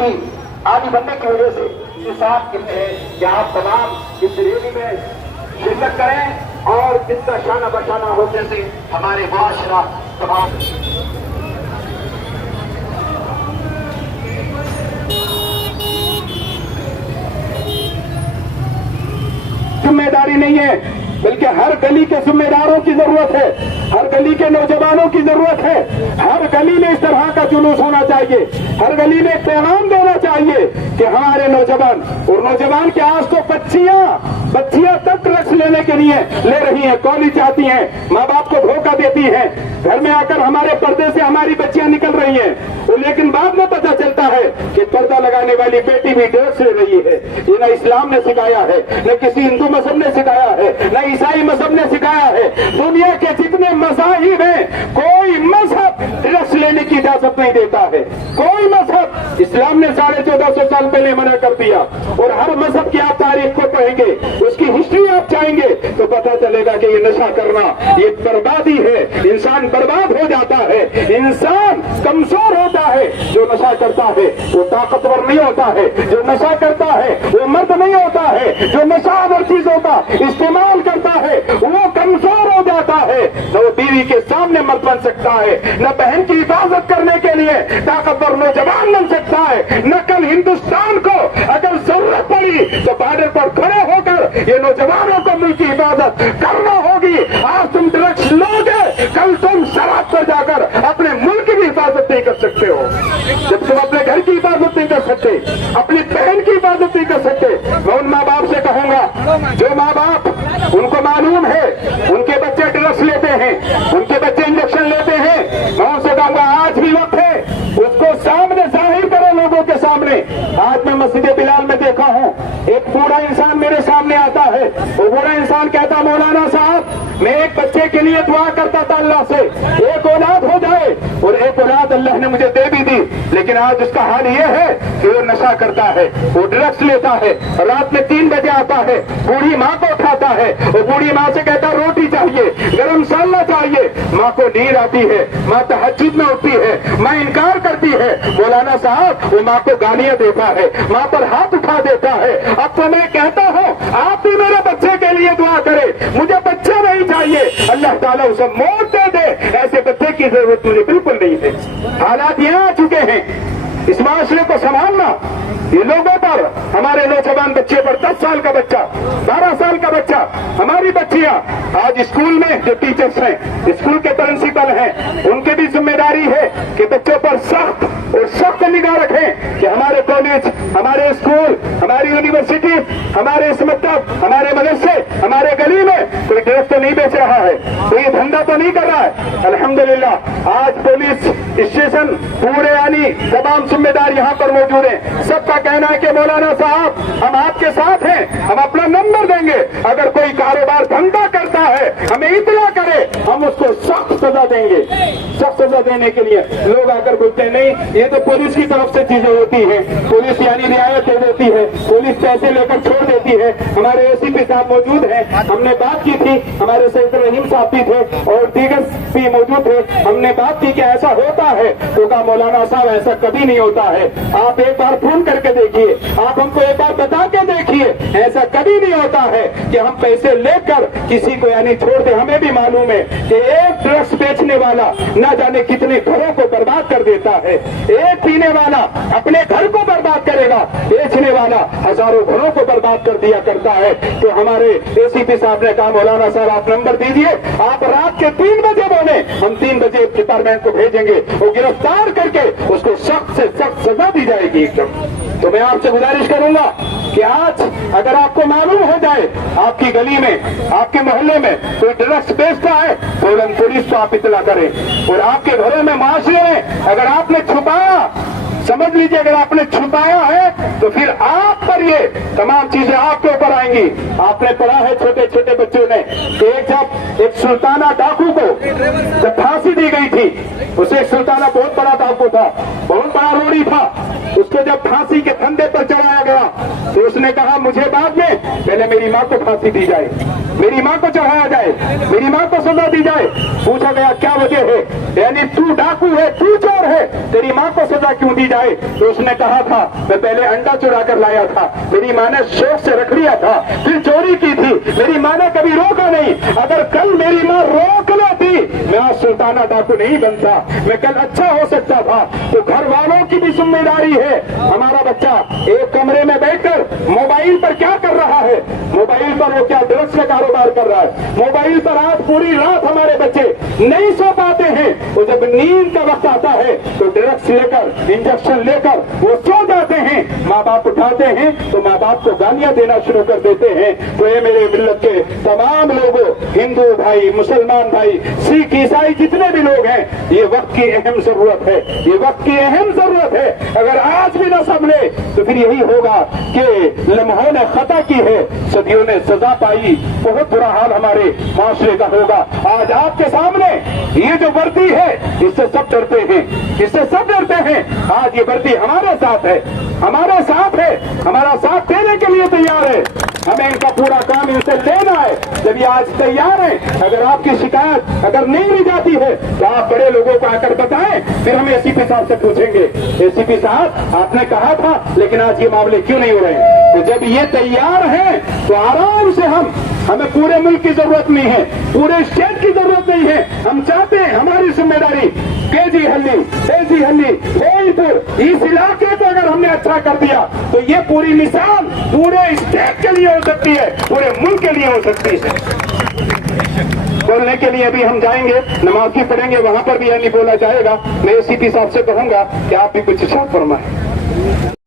की आदि बनने की वजह से इंसाफ कहते हैं कि आप तमाम इस रैली में शिरकत करें और इसका शाना बशाना होने से हमारे मुआशरा तमाम जिम्मेदारी नहीं है, बल्कि हर गली के जिम्मेदारों की जरूरत है, हर गली के नौजवानों की जरूरत है। हर गली में इस तरह का जुलूस होना चाहिए, हर गली में एक पैगाम देना चाहिए कि हमारे नौजवान, और नौजवान के आज तो बच्चियां तक ड्रग्स लेने के लिए ले रही हैं, कॉलेज जाती हैं, माँ बाप को धोखा देती हैं, घर में आकर हमारे पर्दे से हमारी बच्चियां निकल रही हैं, और लेकिन बाद में पता चलता है कि पर्दा लगाने वाली बेटी भी ड्रग्स ले रही है। ये न इस्लाम ने सिखाया है, न किसी हिंदू मजहब ने सिखाया है, न ईसाई मजहब ने सिखाया है। दुनिया के जितने मज़ाहिब हैं, कोई मजहब ड्रग्स लेने की इजाजत नहीं देता है, कोई मजहब। इस्लाम ने 1450 साल पहले मना कर दिया, और हर मजहब की आप तारीख को पढ़ेंगे, उसकी हिस्ट्री आप चाहेंगे तो पता चलेगा कि ये नशा करना ये बर्बादी है, इंसान बर्बाद हो जाता है, इंसान कमजोर होता है। जो नशा करता है वो ताकतवर नहीं होता है, जो नशा करता है वो मर्द नहीं होता है, जो नशा अदर चीजों का इस्तेमाल करता है वो कमजोर हो जाता है। न वो बीवी के सामने मर्द बन सकता है, न बहन की हिफाजत करने के लिए ताकतवर नौजवान बन सकता है, न कल हिंदुस्तान को अगर जरूरत पड़ी तो बॉर्डर पर खड़े होकर ये नौजवानों को मुल्क की हिफाजत करना होगी। आज तुम ड्रग्स लोगे, कल तुम शराब पर जाकर अपने मुल्क की भी हिफाजत नहीं कर सकते हो। जब तुम अपने घर की हिफाजत नहीं कर सकते, अपनी बहन की हिफाजत नहीं कर सकते, मैं उन माँ बाप से कहूंगा, जो माँ बाप उनको मालूम है उनके बच्चे ड्रग्स लेते हैं, उनके बच्चे इंजेक्शन लेते हैं, मैं उनसे कहूंगा आज भी वक्त है, उसको सामने जाहिर करो लोगों के सामने। आज मैं मस्जिद बिलाल में देखा हूँ, एक बूढ़ा इंसान मेरे सामने आता है, वो बूढ़ा इंसान कहता, मौलाना साहब मैं एक बच्चे के लिए दुआ करता था अल्लाह से, एक औलाद हो जाए, और एक औलाद अल्लाह ने मुझे दे भी दी, लेकिन आज उसका हाल ये है कि वो नशा करता है, वो ड्रग्स लेता है, रात में 3 बजे आता है, बूढ़ी माँ को उठाता है, वो बूढ़ी माँ से कहता रोटी चाहिए, गरम मसाला चाहिए, माँ को नींद आती है, माँ तहज्जुद में उठती है, माँ इनकार करती है। मौलाना साहब वो माँ को गालियां देता है, माँ पर हाथ उठा देता है। अब तो मैं कहता हूँ आप भी मेरे बच्चे के लिए दुआ करें, मुझे बच्चा नहीं चाहिए, अल्लाह ताला उसे मौत दे दे, ऐसे बच्चे की जरूरत मुझे बिल्कुल नहीं है। हालात यहाँ आ चुके हैं, इस माशरे को संभालना ये लोगों पर, हमारे नौजवान बच्चे पर, 10 साल का बच्चा, 12 साल का बच्चा, हमारी बच्चियां आज स्कूल में जो टीचर्स हैं, स्कूल के प्रिंसिपल हैं, उनकी भी जिम्मेदारी है कि बच्चों पर सख्त और सख्त निगाह रखें कि हमारे कॉलेज, हमारे स्कूल, हमारी यूनिवर्सिटी, हमारे मतलब हमारे मदरसे, हमारे गली में कोई ड्रग्स तो नहीं बेच रहा है, कोई धंधा तो नहीं कर रहा है। अल्हम्दुलिल्लाह आज पुलिस स्टेशन पूरे यानी तमाम जिम्मेदार यहाँ पर मौजूद है। सबका कहना है कि मौलाना साहब हम आपके साथ हैं, हम अपना नंबर देंगे, अगर कोई कारोबार धंधा करता है हमें इतला करे, हम उसको सख्त सजा देंगे। सख्त सजा देने के लिए लोग आकर बोलते हैं नहीं ये तो पुलिस की तरफ से चीजें होती है, पुलिस यानी रियायत दे देती है, पुलिस पैसे लेकर छोड़ देती है। हमारे एसीपी साहब मौजूद हैं, हमने बात की थी, हमारे सैयद रहीम साहब भी थे और दीगर भी मौजूद थे, हमने बात की कि ऐसा होता है, तो कहा मौलाना साहब ऐसा कभी नहीं होता है, आप एक बार फोन करके देखिए, आप हमको एक बार बता के देखिए, ऐसा कभी नहीं होता है कि हम पैसे लेकर किसी को यानी छोड़ दे। हमें भी मालूम है कि एक ड्रग्स बेचने वाला न जाने कितने घरों को बर्बाद कर देता है, एक पीने वाला अपने घर को बर्बाद करेगा, बेचने वाला हजारों घरों को बर्बाद कर दिया करता है। तो हमारे एसीपी साहब ने कहा मौलाना साहब आप नंबर दीजिए, आप रात के 3 बजे बोले, हम 3 बजे डिपार्टमेंट को भेजेंगे, वो गिरफ्तार करके उसको सख्त से सख्त सजा दी जाएगी एकदम। तो मैं आपसे गुजारिश करूंगा कि आज अगर आपको मालूम हो जाए आपकी गली में, आपके मोहल्ले में कोई ड्रग्स बेचता है, फौरन पुलिस को आप इत्तला करें, और आपके घरों में माशरे में अगर आपने छुपाया, समझ लीजिए अगर आपने छुपाया है तो फिर आप पर ये तमाम चीजें आपके ऊपर आएंगी। आपने पढ़ा है छोटे छोटे बच्चों ने, जब एक सुल्ताना डाकू को जब फांसी दी गई थी, उसे सुल्ताना बहुत बड़ा डाकू था, बहुत बड़ा रोड़ी था, उसको जब फांसी के फंदे पर चढ़ाया गया तो उसने कहा मुझे बाद में पहले मेरी माँ को फांसी दी जाए, मेरी माँ को चढ़ाया जाए, मेरी माँ को सजा दी जाए। पूछा गया क्या वजह है, यानी तू डाकू है, तू चोर है, तेरी माँ को सजा क्यों दी जाए? तो उसने कहा था मैं पहले अंडा चुरा कर लाया था, मेरी माँ ने शौक से रख लिया था, फिर चोरी की थी, मेरी माँ ने कभी रोका नहीं। अगर कल मेरी माँ रोक लेती मैं आज सुल्ताना डाकू नहीं बनता, मैं कल अच्छा हो सकता था। तो घर वालों की भी जिम्मेदारी है। हमारा बच्चा एक कमरे में बैठकर मोबाइल पर क्या कर रहा है, मोबाइल पर वो क्या ड्रग्स का कारोबार कर रहा है, मोबाइल पर आज पूरी रात हमारे बच्चे नहीं सो पाते हैं। वो जब नींद का वक्त आता है तो ड्रग्स लेकर, इंजेक्शन लेकर वो सो जाते हैं। माँ बाप उठाते हैं तो माँ बाप को गालियां देना शुरू कर देते हैं। तो ये मेरे मिल्लत के तमाम लोगों, हिंदू भाई, मुसलमान भाई, सिख, ईसाई जितने भी लोग हैं, ये वक्त की अहम जरूरत है, ये वक्त की अहम जरूरत है। अगर आज भी न संभले तो फिर यही होगा कि लम्हों ने खता की है, सदियों ने सजा पाई, बहुत बुरा हाल हमारे माशरे का होगा। आज आपके सामने ये जो वर्दी है इससे सब डरते हैं, इससे सब डरते हैं। आज ये वर्दी हमारे साथ है, हमारे साथ है, हमारा साथ देने के लिए तैयार है। हमें इनका पूरा काम इनसे लेना है। जब ये आज तैयार है, अगर आपकी शिकायत अगर नहीं ली जाती है तो आप बड़े लोगों को आकर बताएं, फिर हम एसीपी साहब से पूछेंगे, एसीपी साहब आपने कहा था लेकिन आज ये मामले क्यों नहीं हो रहे हैं? तो जब ये तैयार हैं तो आराम से हमें पूरे मुल्क की जरूरत नहीं है, पूरे स्टेट की जरूरत नहीं है। हम चाहते हैं हमारी जिम्मेदारी केजी हल्ली, तेजी हल्ली, कोईपुर, इस इलाके को अगर हमने अच्छा कर दिया तो ये पूरी मिसाल पूरे स्टेट के लिए हो सकती है, पूरे मुल्क के लिए हो सकती है। बोलने के लिए अभी हम जाएंगे, नमाज भी पढ़ेंगे, वहां पर भी यानी बोला जाएगा। मैं एसीपी साहब से कहूंगा कि आप भी कुछ इशारा फरमाएं।